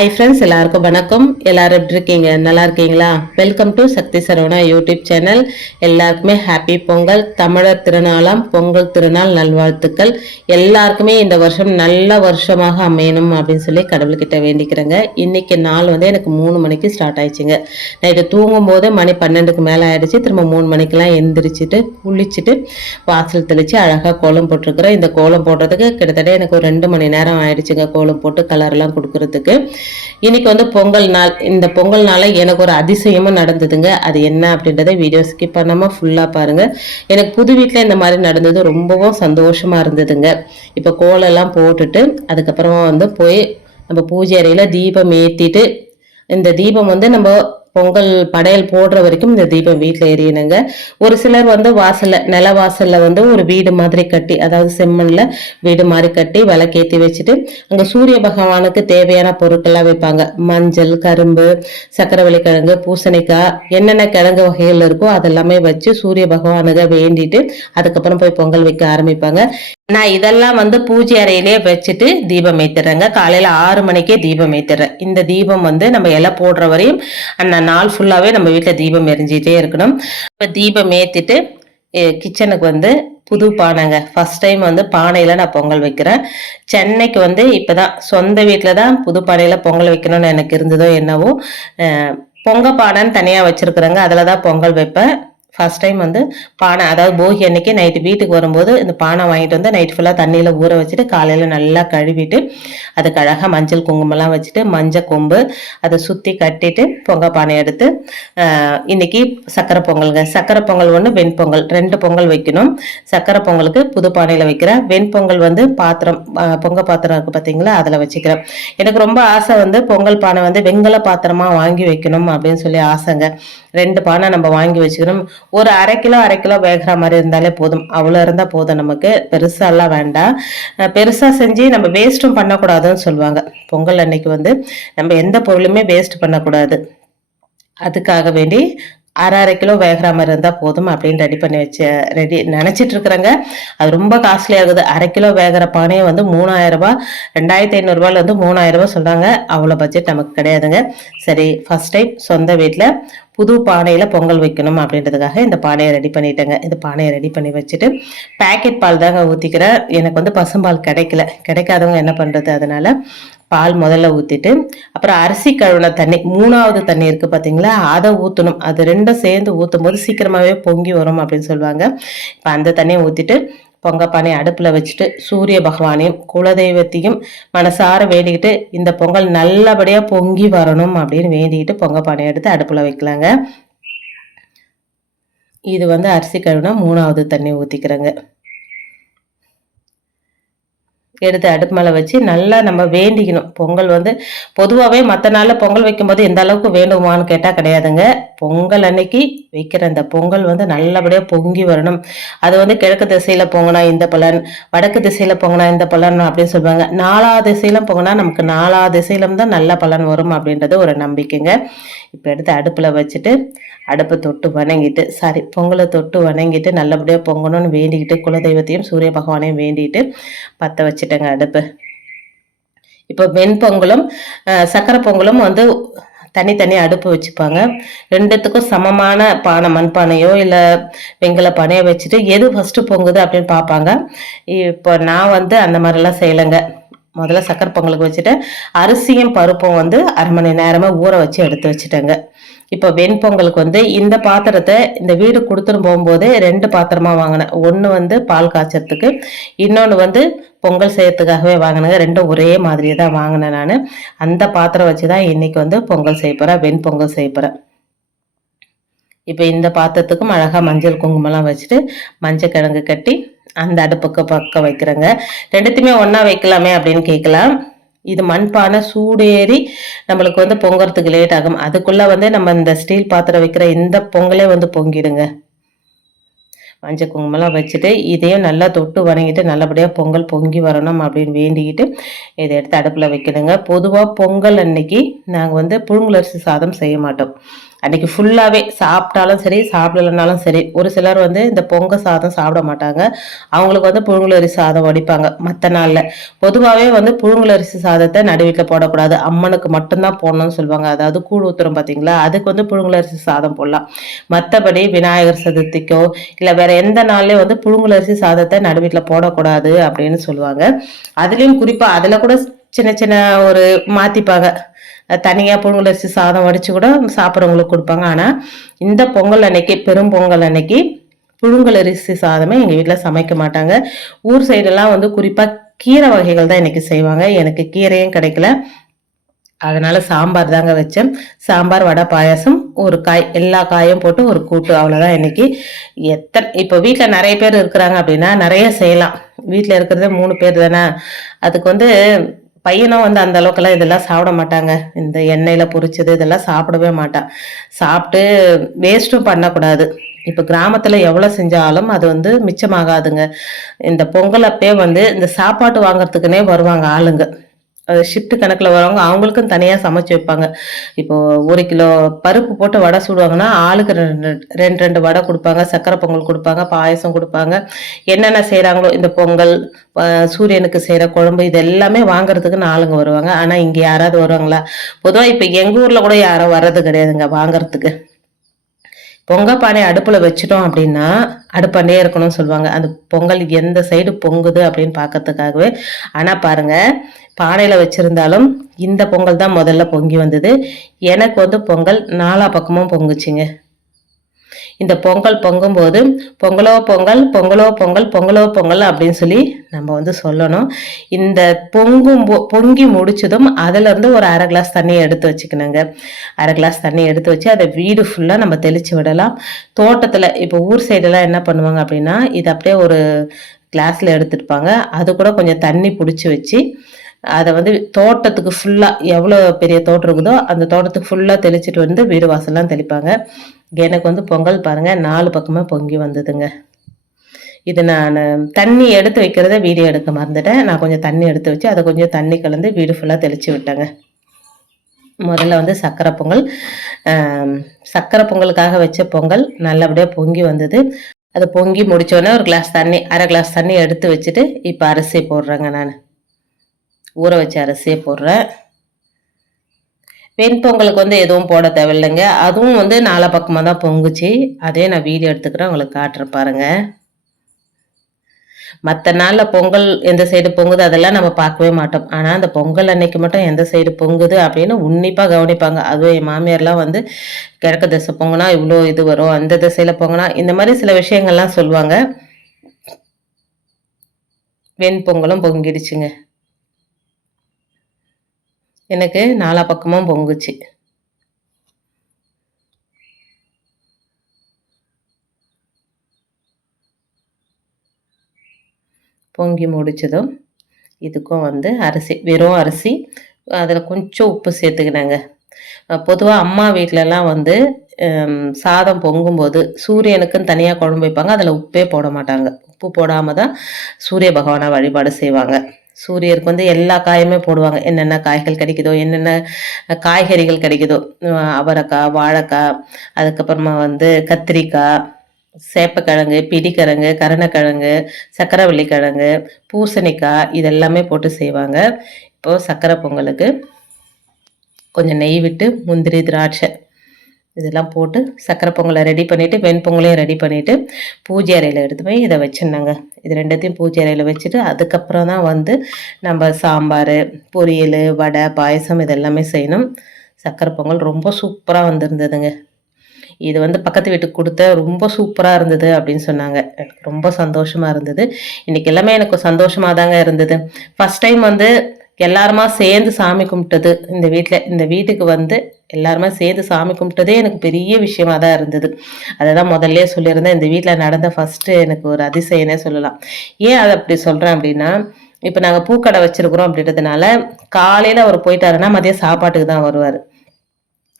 Hi friends எல்லாருக்கும் வணக்கம். எல்லாரும் எப்படி இருக்கீங்க? நல்லா இருக்கீங்களா? Welcome to Sakthi Saravana YouTube channel எல்லாருக்குமே ஹாப்பி பொங்கல் தமிழர் திருநாளாம் பொங்கல் திருநாள் நல்வாழ்த்துக்கள். எல்லாருக்குமே இந்த வருஷம் நல்ல வருஷமாக அமையணும் அப்படின்னு சொல்லி கடவுள்கிட்ட வேண்டிக்கிறேங்க. இன்னைக்கு நாள் வந்து எனக்கு மூணு மணிக்கு ஸ்டார்ட் ஆயிடுச்சுங்க. நைட்டு தூங்கும் போது மணி பன்னெண்டுக்கு மேலே ஆயிடுச்சு. திரும்ப மூணு மணிக்கெல்லாம் எந்திரிச்சிட்டு குளிச்சுட்டு வாசல் தெளித்து அழகாக கோலம் போட்டிருக்கிறேன். இந்த கோலம் போடுறதுக்கு கிட்டத்தட்ட எனக்கு ஒரு ரெண்டு மணி நேரம் ஆயிடுச்சுங்க கோலம் போட்டு கலர்லாம் கொடுக்கறதுக்கு. இன்னைக்கு வந்து பொங்கல் நாள். இந்த பொங்கல் நாளில் எனக்கு ஒரு அதிசயமும் நடந்ததுங்க. அது என்ன அப்படின்றத வீடியோ ஸ்கிப் பண்ணாமல் ஃபுல்லாக பாருங்க. எனக்கு புது வீட்டில் இந்த மாதிரி நடந்தது ரொம்பவும் சந்தோஷமாக இருந்ததுங்க. இப்போ கோலெல்லாம் போட்டுட்டு அதுக்கப்புறமா வந்து போய் நம்ம பூஜை அறையில் தீபம் ஏற்றிட்டு இந்த தீபம் வந்து நம்ம பொங்கல் படையல் போடுற வரைக்கும் இந்த தீபம் வீட்டில் எரியணுங்க. ஒரு சிலர் வந்து வாசல்ல நில வாசல்ல வந்து ஒரு வீடு மாதிரி கட்டி அதாவது செம்மண்ல வீடு மாதிரி கட்டி விளக்கேற்றி வச்சுட்டு அங்க சூரிய பகவானுக்கு தேவையான பொருட்கள்லாம் வைப்பாங்க. மஞ்சள் கரும்பு சக்கரவள்ளி கிழங்கு பூசணிக்காய் என்னென்ன கிழங்கு வகைகள் இருக்கோ அதெல்லாமே வச்சு சூரிய பகவானுக்கு வேண்டிட்டு அதுக்கப்புறம் போய் பொங்கல் வைக்க ஆரம்பிப்பாங்க. நான் இதெல்லாம் வந்து பூஜை அறையிலேயே வச்சுட்டு தீபம் ஏற்றுறேங்க காலையில் ஆறு மணிக்கே தீபம் ஏற்றுறேன் இந்த தீபம் வந்து நம்ம இலை போடுற வரையும் அந்த நாள் ஃபுல்லாகவே நம்ம வீட்டில் தீபம் எரிஞ்சிகிட்டே இருக்கணும். இப்போ தீபம் ஏற்றிட்டு கிச்சனுக்கு வந்து புது பானைங்க. ஃபஸ்ட் டைம் வந்து பானையில் நான் பொங்கல் வைக்கிறேன். சென்னைக்கு வந்து இப்போ தான் சொந்த வீட்டில் தான் புது பானையில் பொங்கல் வைக்கணும்னு எனக்கு இருந்ததோ என்னவோ பொங்க பானைன்னு தனியாக வச்சுருக்குறேங்க. அதில் தான் பொங்கல் வைப்பேன். ஃபர்ஸ்ட் டைம் வந்து பானை அதாவது போகி அன்னைக்கு நைட்டு வீட்டுக்கு வரும்போது இந்த பானை வாங்கிட்டு வந்து நைட் ஃபுல்லாக தண்ணியில் ஊற வச்சுட்டு காலையில் நல்லா கழுவிட்டு அதுக்கு அழகாக மஞ்சள் குங்குமம்லாம் வச்சுட்டு மஞ்சள் கொம்பு அதை சுற்றி கட்டிட்டு பொங்க பானை எடுத்து இன்னைக்கு சக்கரை பொங்கலுங்க சக்கரை பொங்கல் ஒன்று வெண்பொங்கல் ரெண்டு பொங்கல் வைக்கணும். சக்கரை பொங்கலுக்கு புது பானையில் வைக்கிறேன் வெண்பொங்கல் வந்து பாத்திரம் பொங்க பாத்திரம் இருக்குது பார்த்தீங்களா அதில் வச்சுக்கிறேன். எனக்கு ரொம்ப ஆசை வந்து பொங்கல் பானை வந்து வெங்கல பாத்திரமாக வாங்கி வைக்கணும் அப்படின்னு சொல்லி ஆசைங்க. ரெண்டு பானை நம்ம வாங்கி வச்சுக்கணும். ஒரு அரை கிலோ அரை கிலோ வேகிற மாதிரி இருந்தாலே போதும். அவ்வளோ இருந்தால் போதும் நமக்கு. பெருசாலாம் வேண்டாம். பெருசாக செஞ்சு நம்ம வேஸ்ட்டும் பண்ணக்கூடாதுன்னு சொல்லுவாங்க. பொங்கல் அன்னைக்கு வந்து நம்ம எந்த பொருளுமே வேஸ்ட் பண்ணக்கூடாது. அதுக்காக வேண்டி அரை அரை கிலோ வேகிற மாதிரி இருந்தால் போதும் அப்படின்னு ரெடி பண்ணி வச்சு ரெடி நினச்சிட்டு இருக்கிறாங்க. அது ரொம்ப காஸ்ட்லி ஆகுது அரை கிலோ வேகிற பானையை வந்து மூணாயிரரூபா ரெண்டாயிரத்தி ஐநூறுரூவாலேருந்து வந்து மூணாயிரம் சொல்கிறாங்க அவ்வளோ பட்ஜெட் நமக்கு கிடையாதுங்க. சரி ஃபர்ஸ்ட் டைம் சொந்த வீட்டில் புது பானையில் பொங்கல் வைக்கணும் அப்படின்றதுக்காக இந்த பானையை ரெடி பண்ணிட்டேங்க. இந்த பானையை ரெடி பண்ணி வச்சுட்டு பேக்கெட் பால் தாங்க ஊற்றிக்கிறேன் எனக்கு வந்து பசும்பால் கிடைக்கல. கிடைக்காதவங்க என்ன பண்ணுறது அதனால பால் முதல்ல ஊற்றிட்டு அப்புறம் அரிசி கழுவுன தண்ணி மூணாவது தண்ணி இருக்குது பார்த்தீங்களா அதை ஊற்றணும் அது ரெண்டும் சேர்ந்து ஊற்றும் போது சீக்கிரமாகவே பொங்கி வரும் அப்படின்னு சொல்லுவாங்க. இப்போ அந்த தண்ணியை ஊற்றிட்டு பொங்கப்பானை அடுப்பில் வச்சுட்டு சூரிய பகவானையும் குலதெய்வத்தையும் மனசார வேண்டிக்கிட்டு இந்த பொங்கல் நல்லபடியாக பொங்கி வரணும் அப்படின்னு வேண்டிக்கிட்டு பொங்கப்பானை எடுத்து அடுப்பில் வைக்கலாங்க. இது வந்து அரிசி கழுவுனா மூணாவது தண்ணி ஊற்றிக்கிறேங்க எடுத்து அடுப்பு மேலே வச்சு நல்லா நம்ம வேண்டிக்கணும். பொங்கல் வந்து பொதுவாகவே மற்ற நாளில் பொங்கல் வைக்கும்போது எந்த அளவுக்கு வேண்டுமான்னு கேட்டால் கிடையாதுங்க. பொங்கல் அன்னைக்கு வைக்கிற அந்த பொங்கல் வந்து நல்லபடியாக பொங்கி வரணும். அது வந்து கிழக்கு திசையில் பொங்கினா இந்த பலன் வடக்கு திசையில் பொங்கினா இந்த பலன் அப்படின்னு சொல்லுவாங்க. நாலா திசையிலும் பொங்கினா நமக்கு நாலா திசையிலும் தான் நல்ல பலன் வரும் அப்படின்றது ஒரு நம்பிக்கைங்க. இப்போ எடுத்து அடுப்பில் வச்சுட்டு அடுப்பை தொட்டு வணங்கிட்டு சாரி பொங்கலை தொட்டு வணங்கிட்டு நல்லபடியாக பொங்கணும்னு வேண்டிக்கிட்டு குலதெய்வத்தையும் சூரிய பகவானையும் வேண்டிட்டு பற்ற வச்சுட்டேங்க அடுப்பு. இப்போ வெண்பொங்கலும் சக்கரை பொங்கலும் வந்து தனித்தனி அடுப்பு வச்சுப்பாங்க. ரெண்டுத்துக்கும் சமமான பானை மண்பானையோ இல்லை வெங்கல பானையோ வச்சுட்டு எது ஃபஸ்ட்டு பொங்குது அப்படின்னு பார்ப்பாங்க. இப்போ நான் வந்து அந்த மாதிரிலாம் செய்யலைங்க. முதல்ல சக்கரை பொங்கலுக்கு வச்சுட்டு அரிசியும் பருப்பும் வந்து அரை மணி நேரமாக ஊற வச்சு எடுத்து வச்சுட்டேங்க. இப்போ வெண்பொங்கலுக்கு வந்து இந்த பாத்திரத்தை இந்த வீடு கொடுத்துட்டு போகும்போது ரெண்டு பாத்திரமா வாங்கினேன். ஒன்று வந்து பால் காய்ச்சறதுக்கு இன்னொன்று வந்து பொங்கல் செய்யறதுக்காகவே வாங்கினேங்க ரெண்டும் ஒரே மாதிரியே தான் வாங்கினேன் நான். அந்த பாத்திரம் வச்சு தான் இன்னைக்கு வந்து பொங்கல் செய்ய போகிறேன் வெண்பொங்கல் செய்ய போகிறேன் இப்போ இந்த பாத்திரத்துக்கும் அழகாக மஞ்சள் குங்குமம்லாம் வச்சுட்டு மஞ்சள் கிழங்கு கட்டி அந்த அடுப்புக்கு பக்கம் வைக்கிறேங்க. ரெண்டுத்தையுமே ஒன்றா வைக்கலாமே அப்படின்னு கேட்கலாம். இது மண்பானை சூடேறி நம்மளுக்கு வந்து பொங்கறதுக்கு லேட் ஆகும். அதுக்குள்ளே வந்து நம்ம இந்த ஸ்டீல் பாத்திரம் வைக்கிற இந்த பொங்கலே வந்து பொங்கிடுங்க. மஞ்சள் குங்குமம்லாம் வச்சுட்டு இதையும் நல்லா தொட்டு வணங்கிட்டு நல்லபடியாக பொங்கல் பொங்கி வரணும் அப்படின்னு வேண்டிக்கிட்டு இதை எடுத்து அடுப்பில் வைக்கணுங்க. பொதுவாக பொங்கல் அன்னைக்கு நாங்கள் வந்து புழுங்கலரிசி சாதம் செய்ய மாட்டோம். அன்றைக்கி ஃபுல்லாகவே சாப்பிட்டாலும் சரி சாப்பிடலனாலும் சரி ஒரு சிலர் வந்து இந்த பொங்க சாதம் சாப்பிட மாட்டாங்க. அவங்களுக்கு வந்து புழுங்குலரிசி சாதம் வடிப்பாங்க. மற்ற நாளில் பொதுவாகவே வந்து புழுங்குலரிசி சாதத்தை நடு வீட்டில் போடக்கூடாது. அம்மனுக்கு மட்டும்தான் போடணும்னு சொல்லுவாங்க. அதாவது கூழ் ஊத்துறோம் பார்த்தீங்களா அதுக்கு வந்து புழுங்குலரிசி சாதம் போடலாம். மற்றபடி விநாயகர் சதுர்த்திக்கோ இல்லை வேறு எந்த நாள்லேயும் வந்து புழுங்குலரிசி சாதத்தை நடு வீட்டில் போடக்கூடாது அப்படின்னு சொல்லுவாங்க. அதுலேயும் குறிப்பாக அதில் கூட சின்ன சின்ன ஒரு மாற்றிப்பாங்க தனியாக புழுங்கலரிசி சாதம் வடித்து கூட சாப்பிட்றவங்களுக்கு கொடுப்பாங்க. ஆனால் இந்த பொங்கல் அன்னைக்கு பெரும் பொங்கல் அன்னைக்கு புழுங்கலரிசி சாதமே எங்கள் வீட்டில் சமைக்க மாட்டாங்க. ஊர் சைடெல்லாம் வந்து குறிப்பாக கீரை வகைகள் தான் இன்றைக்கி செய்வாங்க. எனக்கு கீரையும் கிடைக்கல. அதனால் சாம்பார் தாங்க வச்சேன். சாம்பார் வடை பாயாசம் ஒரு காய் எல்லா காயும் போட்டு ஒரு கூட்டு. அவ்வளோதான் இன்றைக்கி எத்தனை இப்போ வீட்டில் நிறைய பேர் இருக்கிறாங்க அப்படின்னா நிறைய செய்யலாம். வீட்டில் இருக்கிறதே மூணு பேர் தானே. அதுக்கு வந்து பையனும் வந்து அந்த அளவுக்குலாம் இதெல்லாம் சாப்பிட மாட்டாங்க. இந்த எண்ணெயில் பொரிச்சது இதெல்லாம் சாப்பிடவே மாட்டான் சாப்பிட்டு வேஸ்ட்டும் பண்ணக்கூடாது. இப்போ கிராமத்தில் எவ்வளோ செஞ்சாலும் அது வந்து மிச்சமாகாதுங்க. இந்த பொங்கல் அப்பே வந்து இந்த சாப்பாட்டு வாங்குறதுக்குனே வருவாங்க ஆளுங்க. ஷிஃப்ட் கணக்கில் வரவங்க அவங்களுக்கும் தனியாக சமைச்சு வைப்பாங்க. இப்போது ஒரு கிலோ பருப்பு போட்டு வடை சுடுவாங்கன்னா ஆளுக்கு ரெண்டு ரெண்டு ரெண்டு வடை கொடுப்பாங்க சக்கரை பொங்கல் கொடுப்பாங்க பாயசம் கொடுப்பாங்க. என்னென்ன செய்கிறாங்களோ இந்த பொங்கல் சூரியனுக்கு செய்கிற குழம்பு இது எல்லாமே வாங்குறதுக்குன்னு ஆளுங்க வருவாங்க. ஆனால் இங்கே யாராவது வருவாங்களா? பொதுவாக இப்போ எங்கள் ஊரில் கூட யாரும் வர்றது கிடையாதுங்க வாங்குறதுக்கு. பொங்க பானை அடுப்பில் வச்சிட்டோம் அப்படின்னா அடுப்பாண்டே இருக்கணும்னு சொல்லுவாங்க. அந்த பொங்கல் எந்த சைடு பொங்குது அப்படின்னு பார்க்கறதுக்காகவே. ஆனால் பாருங்கள் பானையில் வச்சுருந்தாலும் இந்த பொங்கல் தான் முதல்ல பொங்கி வந்தது. எனக்கு வந்து பொங்கல் நாலா பக்கமும் பொங்குச்சுங்க. இந்த பொங்கல் பொங்கும்போது பொங்கலோ பொங்கல் பொங்கலோ பொங்கல் பொங்கலோ பொங்கல் அப்படின்னு சொல்லி நம்ம வந்து சொல்லணும். இந்த பொங்கும் பொங்கி முடிச்சதும் அதுலேருந்து ஒரு அரை கிளாஸ் தண்ணியை எடுத்து வச்சுக்கணுங்க. அரை கிளாஸ் தண்ணி எடுத்து வச்சு அதை வீடு ஃபுல்லாக நம்ம தெளித்து விடலாம். தோட்டத்தில் இப்போ ஊர் சைடெல்லாம் என்ன பண்ணுவாங்க அப்படின்னா இது அப்படியே ஒரு கிளாஸில் எடுத்துருப்பாங்க அது கூட கொஞ்சம் தண்ணி பிடிச்சி வச்சு அதை வந்து தோட்டத்துக்கு ஃபுல்லாக எவ்வளோ பெரிய தோட்டம் இருக்குதோ அந்த தோட்டத்துக்கு ஃபுல்லாக தெளிச்சிட்டு வந்து வீடு வாசல்லாம் தெளிப்பாங்க. எனக்கு வந்து பொங்கல் பாருங்கள் நாலு பக்கமாக பொங்கி வந்ததுங்க. இது நான் தண்ணி எடுத்து வைக்கிறத வீடியோ எடுக்க மறந்துட்டேன். நான் கொஞ்சம் தண்ணி எடுத்து வச்சு அதை கொஞ்சம் தண்ணி கலந்து வீடு ஃபுல்லாக தெளித்து விட்டேங்க. முதல்ல வந்து சக்கரை பொங்கல். சக்கரை பொங்கலுக்காக வச்ச பொங்கல் நல்லபடியாக பொங்கி வந்தது. அது பொங்கி முடித்தோடனே ஒரு கிளாஸ் தண்ணி அரை கிளாஸ் தண்ணி எடுத்து வச்சுட்டு இப்போ அரிசி போடுறேங்க நான். ஊற வச்ச அரிசியை போடுறேன். வெண்பொங்கலுக்கு வந்து எதுவும் போட தேவையில்லைங்க. அதுவும் வந்து நாலா பக்கமாக தான் பொங்குச்சு. அதே நான் வீடியோ எடுத்துக்கிறேன். உங்களுக்கு காட்டுறேன் பாருங்கள் மற்ற நாளில் பொங்கல் எந்த சைடு பொங்குது அதெல்லாம் நம்ம பார்க்கவே மாட்டோம். ஆனால் அந்த பொங்கல் அன்னைக்கு மட்டும் எந்த சைடு பொங்குது அப்படின்னு உன்னிப்பாக கவனிப்பாங்க. அதுவும் என் மாமியார்லாம் வந்து கிழக்கு திசை பொங்குனா இவ்வளோ இது வரும் அந்த திசையில் பொங்குனா இந்த மாதிரி சில விஷயங்கள்லாம் சொல்லுவாங்க. வெண்பொங்கலும் பொங்கிடுச்சுங்க. எனக்கு நாலா பக்கமும் பொங்குச்சு. பொங்கி முடிச்சதும் இதுக்கும் வந்து அரிசி வெறும் அரிசி அதில் கொஞ்சம் உப்பு சேர்த்துக்கினாங்க. பொதுவாக அம்மா வீட்டிலலாம் வந்து சாதம் பொங்கும்போது சூரியனுக்குன்னு தனியாக குழம்பு வைப்பாங்க. அதில் உப்பே போட மாட்டாங்க. உப்பு போடாமல் தான் சூரிய பகவானை வழிபாடு செய்வாங்க. சூரியருக்கு வந்து எல்லா காயுமே போடுவாங்க. என்னென்ன காய்கள் கிடைக்குதோ என்னென்ன காய்கறிகள் கிடைக்குதோ அவரைக்காய் வாழைக்காய் அதுக்கப்புறமா வந்து கத்திரிக்காய் சேப்பக்கிழங்கு பிடிக்கிழங்கு கரணக்கிழங்கு சக்கரவள்ளி கிழங்கு பூசணிக்காய் இதெல்லாமே போட்டு செய்வாங்க. இப்போது சக்கரை பொங்கலுக்கு கொஞ்சம் நெய் விட்டு முந்திரி திராட்சை இதெல்லாம் போட்டு சக்கரை பொங்கலை ரெடி பண்ணிவிட்டு வெண்பொங்கலையும் ரெடி பண்ணிவிட்டு பூஜை அறையில் எடுத்து போய் இதை வச்சுருந்தாங்க இது ரெண்டுத்தையும் பூஜை அறையில் வச்சுட்டு அதுக்கப்புறம் தான் வந்து நம்ம சாம்பார் பொரியல் வடை பாயசம் இதெல்லாமே செய்யணும். சக்கரை பொங்கல் ரொம்ப சூப்பராக வந்திருந்ததுங்க. இது வந்து பக்கத்து வீட்டுக்கு கொடுத்த ரொம்ப சூப்பராக இருந்தது அப்படின்னு சொன்னாங்க. எனக்கு ரொம்ப சந்தோஷமாக இருந்தது. இன்றைக்கி எல்லாமே எனக்கு சந்தோஷமாக தாங்க இருந்தது. ஃபஸ்ட் டைம் வந்து எல்லாருமா சேர்ந்து சாமி கும்பிட்டது. இந்த வீட்டில் இந்த வீட்டுக்கு வந்து எல்லாருமே சேர்ந்து சாமி கும்பிட்டதே எனக்கு பெரிய விஷயமா தான் இருந்தது. அதை தான் முதல்ல சொல்லியிருந்தேன். இந்த வீட்டில் நடந்த ஃபஸ்ட்டு எனக்கு ஒரு அதிசயனே சொல்லலாம். ஏன் அதை அப்படி சொல்கிறேன் அப்படின்னா இப்போ நாங்கள் பூக்கடை வச்சுருக்குறோம் அப்படின்றதுனால காலையில் அவர் போயிட்டாருன்னா மதியம் சாப்பாட்டுக்கு தான் வருவார்.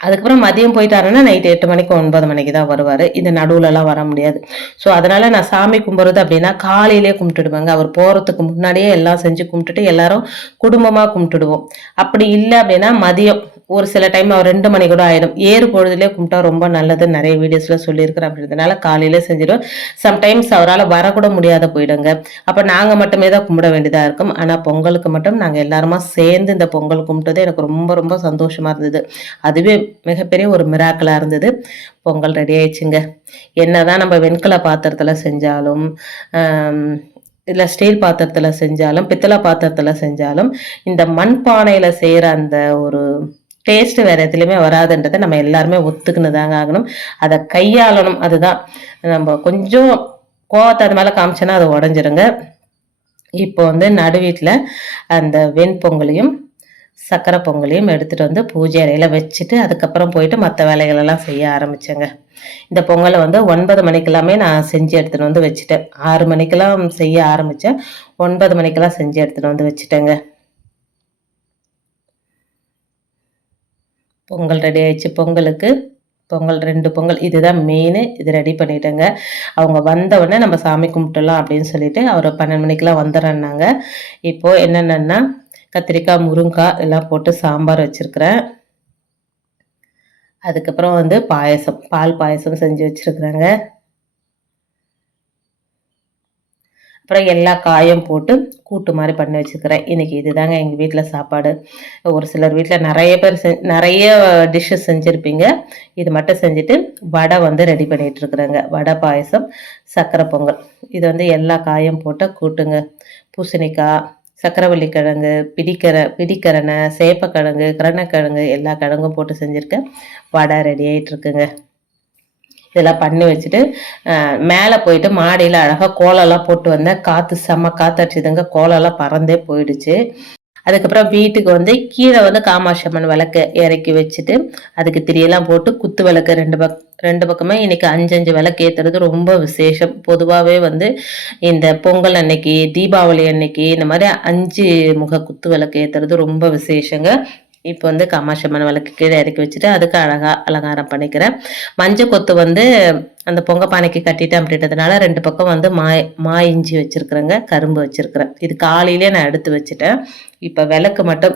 அதுக்கப்புறம் மதியம் போயிட்டாருன்னா நைட் எட்டு மணிக்கு ஒன்பது மணிக்கு தான் வருவார். இந்த நடுவுலலாம் வர முடியாது. ஸோ அதனால் நான் சாமி கும்பிட்றது அப்படின்னா காலையிலே கும்பிட்டுடுவாங்க. அவர் போகிறதுக்கு முன்னாடியே எல்லாம் செஞ்சு கும்பிட்டுட்டு எல்லாரும் குடும்பமாக கும்பிட்டுடுவோம். அப்படி இல்லை அப்படின்னா மதியம் ஒரு சில டைம் அவர் ரெண்டு மணி கூட ஆயிடும். ஏறு பொழுதுலேயே கும்பிட்டா ரொம்ப நல்லது. நிறைய வீடியோஸில் சொல்லியிருக்கிறேன் அப்படின்றதுனால காலையிலே செஞ்சிடும் சம்டைம்ஸ் அவரால் வரக்கூட முடியாத போயிடுங்க. அப்போ நாங்கள் மட்டுமே தான் கும்பிட வேண்டியதாக இருக்கும். ஆனால் பொங்கலுக்கு மட்டும் நாங்கள் எல்லாருமா சேர்ந்து இந்த பொங்கல் கும்பிட்டது எனக்கு ரொம்ப ரொம்ப சந்தோஷமாக இருந்தது. அதுவே மிகப்பெரிய ஒரு மிராக்கலாக இருந்தது. பொங்கல் ரெடி ஆயிடுச்சுங்க. என்னதான் நம்ம வெண்கல பாத்திரத்தில் செஞ்சாலும் இல்லை ஸ்டீல் பாத்திரத்தில் செஞ்சாலும் பித்தளை பாத்திரத்தில் செஞ்சாலும் இந்த மண் பானையில் செய்கிற அந்த ஒரு டேஸ்ட் வேற எதுலையுமே வராதுன்றதை நம்ம எல்லாருமே ஒத்துக்குன்னு தாங்க ஆகணும். அதை கையாளணும். அதுதான். நம்ம கொஞ்சம் கோவத்தை அது மேலே காமிச்சோன்னா அது உடஞ்சிருங்க. இப்போ வந்து நடுவீட்டில் அந்த வெண்பொங்கலையும் சக்கரை பொங்கலையும் எடுத்துகிட்டு வந்து பூஜை அறையில் வச்சுட்டு அதுக்கப்புறம் போயிட்டு மற்ற வேலைகளெல்லாம் செய்ய ஆரம்பித்தேங்க இந்த பொங்கலை வந்து ஒன்பது மணிக்கெல்லாமே நான் செஞ்சு எடுத்துகிட்டு வந்து வச்சுட்டேன். ஆறு மணிக்கெல்லாம் செய்ய ஆரம்பித்தேன் ஒன்பது மணிக்கெல்லாம் செஞ்சு எடுத்துகிட்டு வந்து வச்சுட்டேங்க. பொங்கல் ரெடி ஆயிடுச்சு பொங்கலுக்கு. பொங்கல் ரெண்டு பொங்கல் இதுதான் மெயின் இது ரெடி பண்ணிட்டேங்க. அவங்க வந்தவுடனே நம்ம சாமி கும்பிட்டுலாம் அப்படின்னு சொல்லிட்டு அவர் பன்னெண்டு மணிக்கெலாம் வந்துடுறேன்னாங்க. இப்போது என்னென்னா கத்திரிக்காய் முருங்காய் எல்லாம் போட்டு சாம்பார் வச்சுருக்குறேன். அதுக்கப்புறம் வந்து பாயசம் பால் பாயசம் செஞ்சு வச்சுருக்குறேங்க. அப்புறம் எல்லா காயும் போட்டு கூட்டு மாதிரி பண்ணி வச்சுருக்கிறேன். இன்றைக்கி இதுதாங்க எங்கள் வீட்டில் சாப்பாடு. ஒரு சிலர் வீட்டில் நிறைய பேர் செ நிறைய டிஷ்ஷஸ் செஞ்சுருப்பீங்க. இது மட்டும் செஞ்சுட்டு வடை வந்து ரெடி பண்ணிகிட்ருக்குறேங்க வடை பாயசம் சர்க்கரை பொங்கல். இது வந்து எல்லா காயும் போட்டால் கூட்டுங்க. பூசணிக்காய் சக்கரவள்ளி கிழங்கு பிடிக்கர பிடிக்கரணை சேப்பக்கிழங்கு கிரணக்கிழங்கு எல்லா கிழங்கும் போட்டு செஞ்சுருக்கேன் வடை ரெடி ஆகிட்டுருக்குங்க இதெல்லாம் பண்ணி வச்சுட்டு மேலே போயிட்டு மாடியில் அழகாக கோலம்லாம் போட்டு வந்தேன். காற்று செம்ம காற்றடிச்சதுங்க கோலம்லாம் பறந்தே போயிடுச்சு. அதுக்கப்புறம் வீட்டுக்கு வந்து கீழே வந்து காமாட்சி அம்மன் விளக்கு இறக்கி வச்சுட்டு அதுக்கு திரியெல்லாம் போட்டு குத்து விளக்கு ரெண்டு பக் ரெண்டு பக்கமே இன்னைக்கு அஞ்சு அஞ்சு விளக்கு ஏற்றுறது ரொம்ப விசேஷம். பொதுவாகவே வந்து இந்த பொங்கல் அன்னைக்கு தீபாவளி அன்னைக்கு இந்த மாதிரி அஞ்சு முக குத்து விளக்கு ஏற்றுறது ரொம்ப விசேஷங்க. இப்போ வந்து காமாட்சி விளக்கு கீழே இறக்கி வச்சுட்டு அதுக்கு அழகாக அலங்காரம் பண்ணிக்கிறேன். மஞ்சள் கொத்து வந்து அந்த பொங்க பானைக்கு கட்டிட்டேன் அப்படின்றதுனால ரெண்டு பக்கம் வந்து மா மா இஞ்சி வச்சுருக்குறேங்க கரும்பு வச்சுருக்குறேன். இது காலையிலே நான் எடுத்து வச்சுட்டேன். இப்போ விளக்கு மட்டும்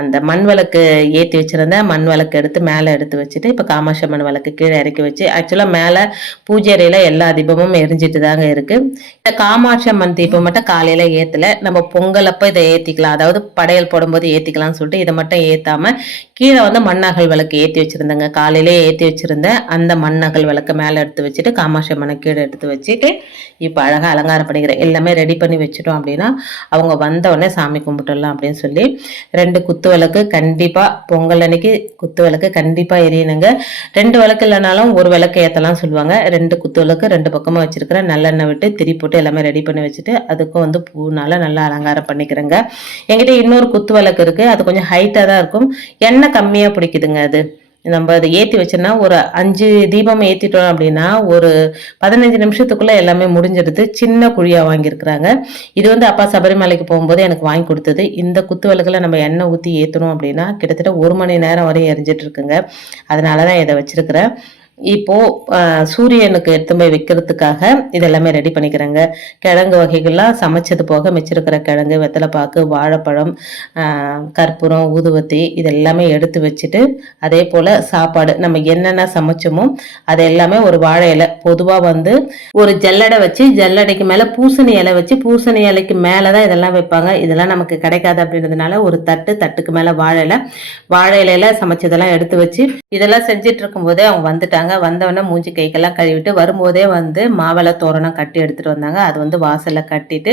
அந்த மண் விளக்கு ஏற்றி வச்சுருந்தேன். மண் விளக்கு எடுத்து மேலே எடுத்து வச்சுட்டு இப்போ காமாட்சி அம்மன் விளக்கு கீழே இறக்கி வச்சு ஆக்சுவலாக மேலே பூஜை அறையில் எல்லா தீபமும் எரிஞ்சிட்டு தாங்க இருக்குது இந்த காமாட்சி அம்மன் தீபம் மட்டும் காலையில் ஏற்றலை நம்ம பொங்கலப்போ இதை ஏற்றிக்கலாம் அதாவது படையல் போடும்போது ஏற்றிக்கலாம்னு சொல்லிட்டு இதை மட்டும் ஏற்றாமல் கீழே வந்து மண்ணகல் விளக்கு ஏற்றி வச்சுருந்தேங்க. காலையிலே ஏற்றி வச்சுருந்தேன் அந்த மண்ணகல் விளக்கு மேலே எடுத்து வச்சுட்டு காமாட்சி அம்மனை கீழே எடுத்து வச்சுட்டு இப்போ அழகாக அலங்காரம் பண்ணிக்கிறேன். எல்லாமே ரெடி பண்ணி வச்சுட்டோம் அப்படின்னா அவங்க வந்தவுடனே சாமி கும்பிட்டுடலாம் அப்படின்னு சொல்லி ரெண்டு குத்து விளக்கு கண்டிப்பாக பொங்கல் அன்னைக்கு குத்து விளக்கு கண்டிப்பாக எரியணுங்க. ரெண்டு விளக்கு இல்லைனாலும் ஒரு விளக்கு ஏற்றலாம் சொல்லுவாங்க. ரெண்டு குத்து விளக்கு ரெண்டு பக்கமாக வச்சுருக்கிறேன் நல்லெண்ணெய் விட்டு திரி போட்டு எல்லாமே ரெடி பண்ணி வச்சுட்டு அதுக்கும் வந்து பூனால் நல்லா அலங்காரம் பண்ணிக்கிறேங்க. என்கிட்ட இன்னொரு குத்து விளக்கு இருக்குது அது கொஞ்சம் ஹைட்டாக தான் இருக்கும். எண்ணெய் கம்மியாக பிடிக்குதுங்க அது? நம்ம அதை ஏற்றி வச்சோன்னா ஒரு அஞ்சு தீபம் ஏற்றிட்டோம் அப்படின்னா ஒரு பதினஞ்சு நிமிஷத்துக்குள்ளே எல்லாமே முடிஞ்சிடுது. சின்ன குழியாக வாங்கியிருக்கிறாங்க. இது வந்து அப்பா சபரிமலைக்கு போகும்போது எனக்கு வாங்கி கொடுத்தது. இந்த குத்து விளக்கில் நம்ம எண்ணெய் ஊற்றி ஏற்றணும் அப்படின்னா கிட்டத்தட்ட ஒரு மணி நேரம் வரையும் எரிஞ்சிட்டு இருக்குங்க. அதனால தான் இதை வச்சிருக்கிறேன். இப்போ சூரியனுக்கு எடுத்து போய் வைக்கிறதுக்காக இதெல்லாமே ரெடி பண்ணிக்கிறேங்க. கிழங்கு வகைகள்லாம் சமைச்சது போக மிச்சிருக்கிற கிழங்கு வெத்தலைப்பாக்கு வாழைப்பழம் கற்பூரம் ஊதுவத்தி இதெல்லாமே எடுத்து வச்சுட்டு அதே போல் சாப்பாடு நம்ம என்னென்ன சமைச்சோமோ அது எல்லாமே ஒரு வாழை இலை பொதுவாக வந்து ஒரு ஜல்லடை வச்சு ஜல்லடைக்கு மேலே பூசணி இலை வச்சு பூசணி இலைக்கு மேலே தான் இதெல்லாம் வைப்பாங்க. இதெல்லாம் நமக்கு கிடைக்காது அப்படின்றதுனால ஒரு தட்டு தட்டுக்கு மேலே வாழை இலை வாழை இலையில சமைச்சதெல்லாம் எடுத்து வச்சு இதெல்லாம் செஞ்சிட்டு இருக்கும்போதே அவங்க வந்துட்டாங்க. வந்தாங்க. வந்தவொடனே மூஞ்சி கைக்கெல்லாம் கழுவிட்டு வரும்போதே வந்து மாவளை தோரணம் கட்டி எடுத்துகிட்டு வந்தாங்க. அது வந்து வாசலில் கட்டிட்டு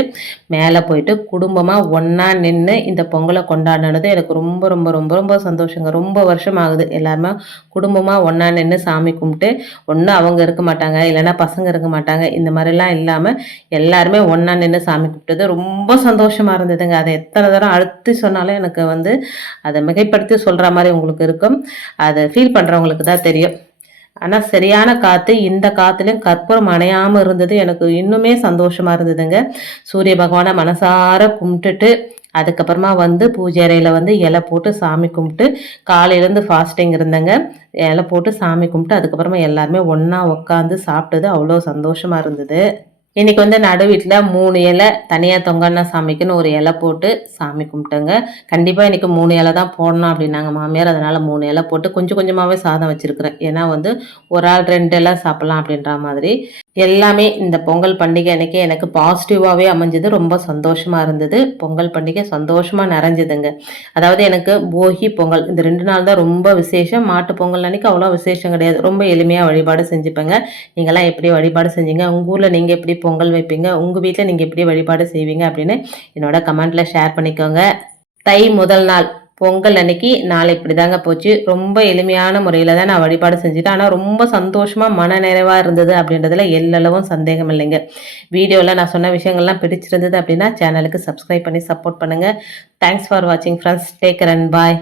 மேலே போயிட்டு குடும்பமாக ஒன்றா நின்று இந்த பொங்கலை கொண்டாடினது எனக்கு ரொம்ப ரொம்ப ரொம்ப ரொம்ப சந்தோஷங்க. ரொம்ப வருஷம் ஆகுது எல்லாருமே குடும்பமாக ஒன்றா நின்று சாமி கும்பிட்டு ஒன்றும் அவங்க இருக்க மாட்டாங்க. இல்லைன்னா பசங்க இருக்க மாட்டாங்க. இந்த மாதிரிலாம் இல்லாமல் எல்லாருமே ஒன்றா நின்று சாமி கும்பிட்டது ரொம்ப சந்தோஷமாக இருந்ததுங்க. அதை எத்தனை தரம் அழுத்தி சொன்னாலும் எனக்கு வந்து அதை மிகைப்படுத்தி சொல்கிற மாதிரி உங்களுக்கு இருக்கும். அதை ஃபீல் பண்ணுறவங்களுக்கு தான் தெரியும். ஆனால் சரியான காற்று இந்த காற்றுலையும் கற்பூரம் அணையாமல் இருந்தது. எனக்கு இன்னுமே சந்தோஷமாக இருந்ததுங்க. சூரிய பகவானை மனசார கும்பிட்டுட்டு அதுக்கப்புறமா வந்து பூஜை அறையில் வந்து இலை போட்டு சாமி கும்பிட்டு காலையிலேருந்து ஃபாஸ்டிங் இருந்தேங்க. இலை போட்டு சாமி கும்பிட்டு அதுக்கப்புறமா எல்லாருமே ஒன்றா உட்காந்து சாப்பிட்டது அவ்வளோ சந்தோஷமாக இருந்தது. இன்றைக்கி வந்து நடு வீட்டில் மூணு இலை தனியாக தொங்கண்ணா சாமிக்குன்னு ஒரு இலை போட்டு சாமி கும்பிட்டேங்க. கண்டிப்பாக இன்றைக்கி மூணு இலை தான் போடணும் அப்படின்னாங்க மாமியார். அதனால் மூணு இலை போட்டு கொஞ்சம் கொஞ்சமாகவே சாதம் வச்சுருக்குறேன். ஏன்னா வந்து ஒரு ஆள் ரெண்டு இலை சாப்பிட்லாம் அப்படின்ற மாதிரி. எல்லாமே இந்த பொங்கல் பண்டிகை அன்னைக்கு எனக்கு பாசிட்டிவாகவே அமைஞ்சது. ரொம்ப சந்தோஷமாக இருந்தது. பொங்கல் பண்டிகை சந்தோஷமாக நிறைஞ்சதுங்க. அதாவது எனக்கு போகி பொங்கல் இந்த ரெண்டு நாள் தான் ரொம்ப விசேஷம். மாட்டு பொங்கல் அன்னைக்கு அவ்வளோ விசேஷம் கிடையாது. ரொம்ப எளிமையாக வழிபாடு செஞ்சுப்பேங்க. நீங்களாம் எப்படி வழிபாடு செஞ்சீங்க? உங்கள் ஊரில் நீங்கள் எப்படி பொங்கல் வைப்பீங்க? உங்கள் வீட்டில் நீங்கள் எப்படி வழிபாடு செய்வீங்க? அப்படின்னு என்னோட கமெண்ட்டில் ஷேர் பண்ணிக்கோங்க. தை முதல் நாள். பொங்கல் அன்னைக்கு நாளை இப்படி தாங்க போச்சு. ரொம்ப எளிமையான முறையில் தான் நான் வழிபாடு செஞ்சுட்டேன். ஆனால் ரொம்ப சந்தோஷமாக மன நிறைவாக இருந்தது அப்படின்றதுல எல்லளவும் சந்தேகம் இல்லைங்க. வீடியோவில் நான் சொன்ன விஷயங்கள்லாம் பிடிச்சிருந்தது அப்படின்னா சேனலுக்கு சப்ஸ்கிரைப் பண்ணி சப்போர்ட் பண்ணுங்கள் தேங்க்ஸ் ஃபார் வாட்சிங் ஃப்ரெண்ட்ஸ் டேக் அண்ட் பாய்